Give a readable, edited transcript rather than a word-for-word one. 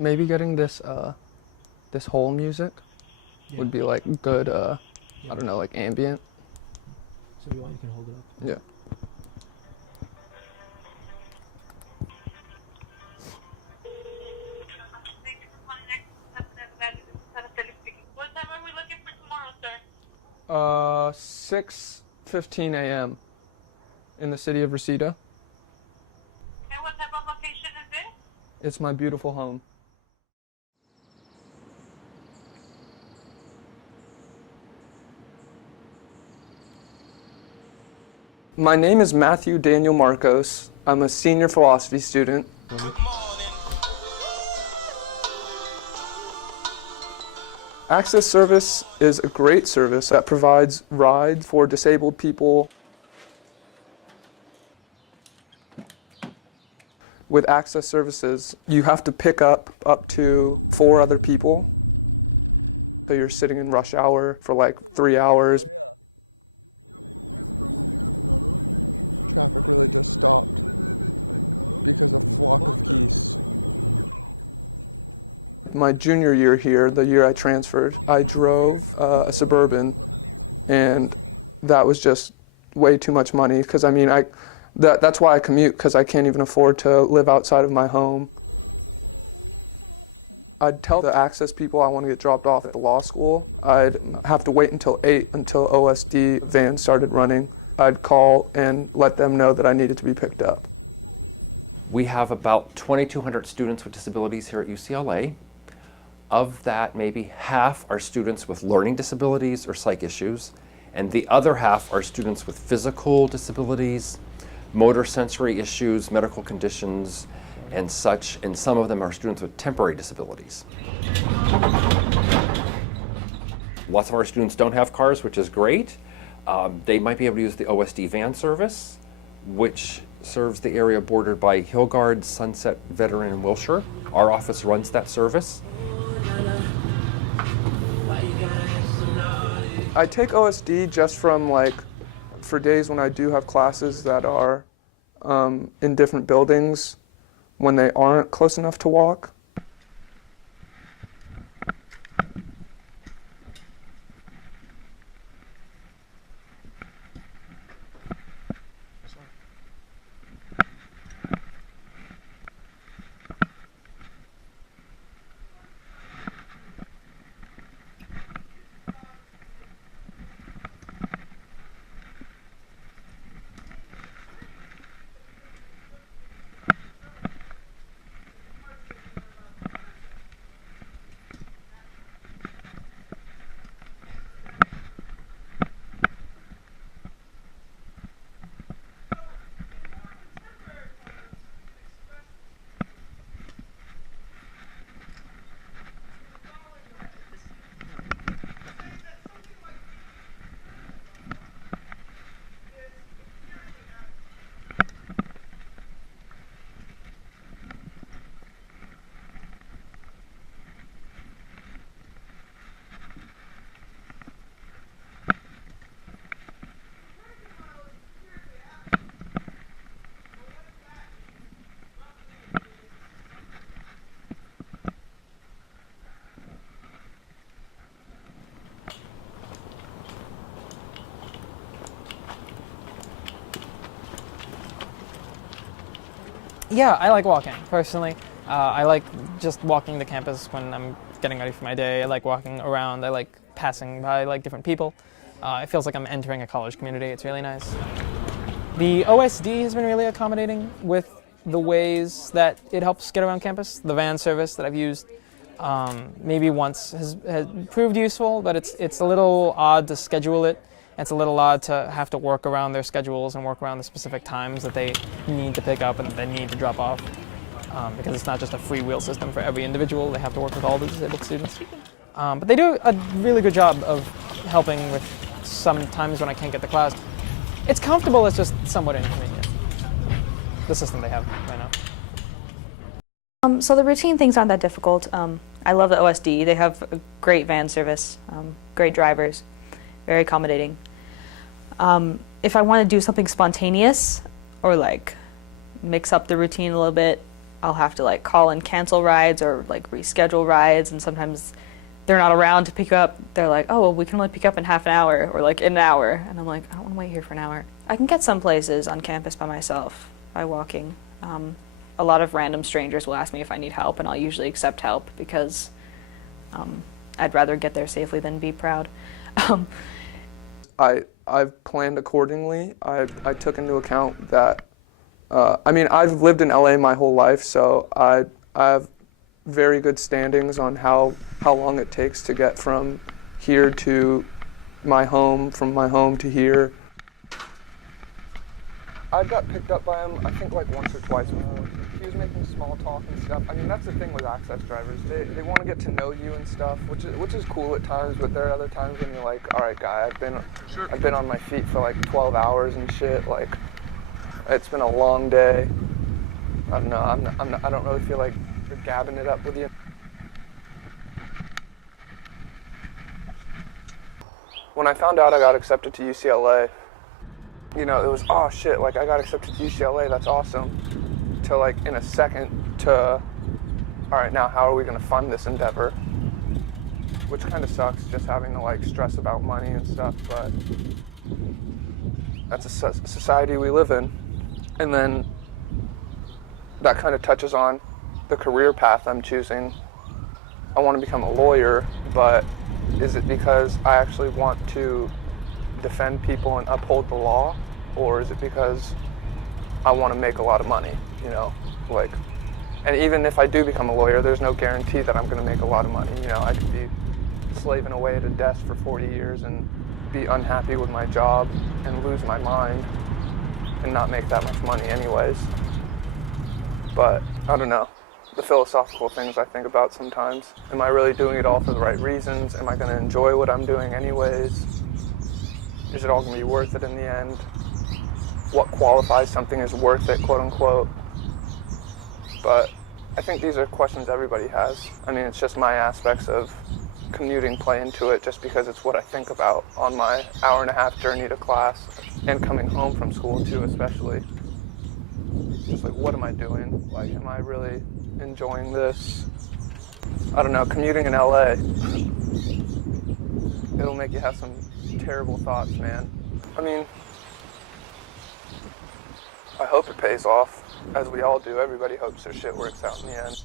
maybe getting this this whole music would be like good. I don't know, like ambient. So you can hold it up. Yeah. What time are we looking for tomorrow, sir? 6:15 a.m. in the city of Reseda. And what type of location is it? It's my beautiful home. My name is Matthew Daniel Marcos. I'm a senior philosophy student. Access Service is a great service that provides rides for disabled people. With Access Services, you have to pick up to 4 other people. So you're sitting in rush hour for like 3 hours. My junior year here, the year I transferred, I drove a Suburban, and that was just way too much money because I mean, that's why I commute, because I can't even afford to live outside of my home. I'd tell the Access people I want to get dropped off at the law school. I'd have to wait until 8 until OSD vans started running. I'd call and let them know that I needed to be picked up. We have about 2,200 students with disabilities here at UCLA. Of that, maybe half are students with learning disabilities or psych issues, and the other half are students with physical disabilities, motor sensory issues, medical conditions, and such, and some of them are students with temporary disabilities. Lots of our students don't have cars, which is great. They might be able to use the OSD van service, which serves the area bordered by Hillgard, Sunset, Veteran, and Wilshire. Our office runs that service. I take OSD just from for days when I do have classes that are in different buildings when they aren't close enough to walk. Yeah, I like walking, personally. I like just walking the campus when I'm getting ready for my day. I like walking around. I like passing by different people. It feels like I'm entering a college community. It's really nice. The OSD has been really accommodating with the ways that it helps get around campus. The van service that I've used maybe once has proved useful, but it's a little odd to schedule it. It's a little odd to have to work around their schedules and work around the specific times that they need to pick up and they need to drop off, because it's not just a freewheel system for every individual. They have to work with all the disabled students. But they do a really good job of helping with some times when I can't get to class. It's comfortable, it's just somewhat inconvenient, the system they have right now. So the routine things aren't that difficult. I love the OSD. They have a great van service, great drivers, very accommodating. If I want to do something spontaneous or mix up the routine a little bit, I'll have to like call and cancel rides or like reschedule rides, and sometimes they're not around to pick up. They're like, oh, well, we can only pick up in half an hour or like in an hour. And I'm like, I don't want to wait here for an hour. I can get some places on campus by myself by walking. A lot of random strangers will ask me if I need help, and I'll usually accept help because I'd rather get there safely than be proud. I've planned accordingly. I took into account that, I mean, I've lived in LA my whole life, so I have very good standings on how long it takes to get from here to my home, from my home to here. I got picked up by him, I think like once or twice before. He was making small talk and stuff. I mean, that's the thing with access drivers. They want to get to know you and stuff, which is cool at times, but there are other times when you're like, all right, guy, I've been on my feet for like 12 hours and shit. Like, it's been a long day. I don't know. I don't really feel like gabbing it up with you. When I found out I got accepted to UCLA, you know, it was, oh shit, like I got accepted to UCLA, that's awesome. To like in a second to, all right, now how are we gonna fund this endeavor? Which kind of sucks, just having to like stress about money and stuff, but that's a society we live in. And then that kind of touches on the career path I'm choosing. I want to become a lawyer, but is it because I actually want to defend people and uphold the law, or is it because I want to make a lot of money, you know, like, and even if I do become a lawyer, there's no guarantee that I'm going to make a lot of money. You know, I could be slaving away at a desk for 40 years and be unhappy with my job and lose my mind and not make that much money anyways. But I don't know, the philosophical things I think about sometimes. Am I really doing it all for the right reasons? Am I going to enjoy what I'm doing anyways? Is it all going to be worth it in the end? What qualifies something as worth it, quote unquote? But I think these are questions everybody has. I mean, it's just my aspects of commuting play into it just because it's what I think about on my hour-and-a-half journey to class and coming home from school too, especially. Just like, what am I doing? Like, am I really enjoying this? I don't know, commuting in LA, it'll make you have some terrible thoughts, man. I mean, I hope it pays off, as we all do. Everybody hopes their shit works out in the end.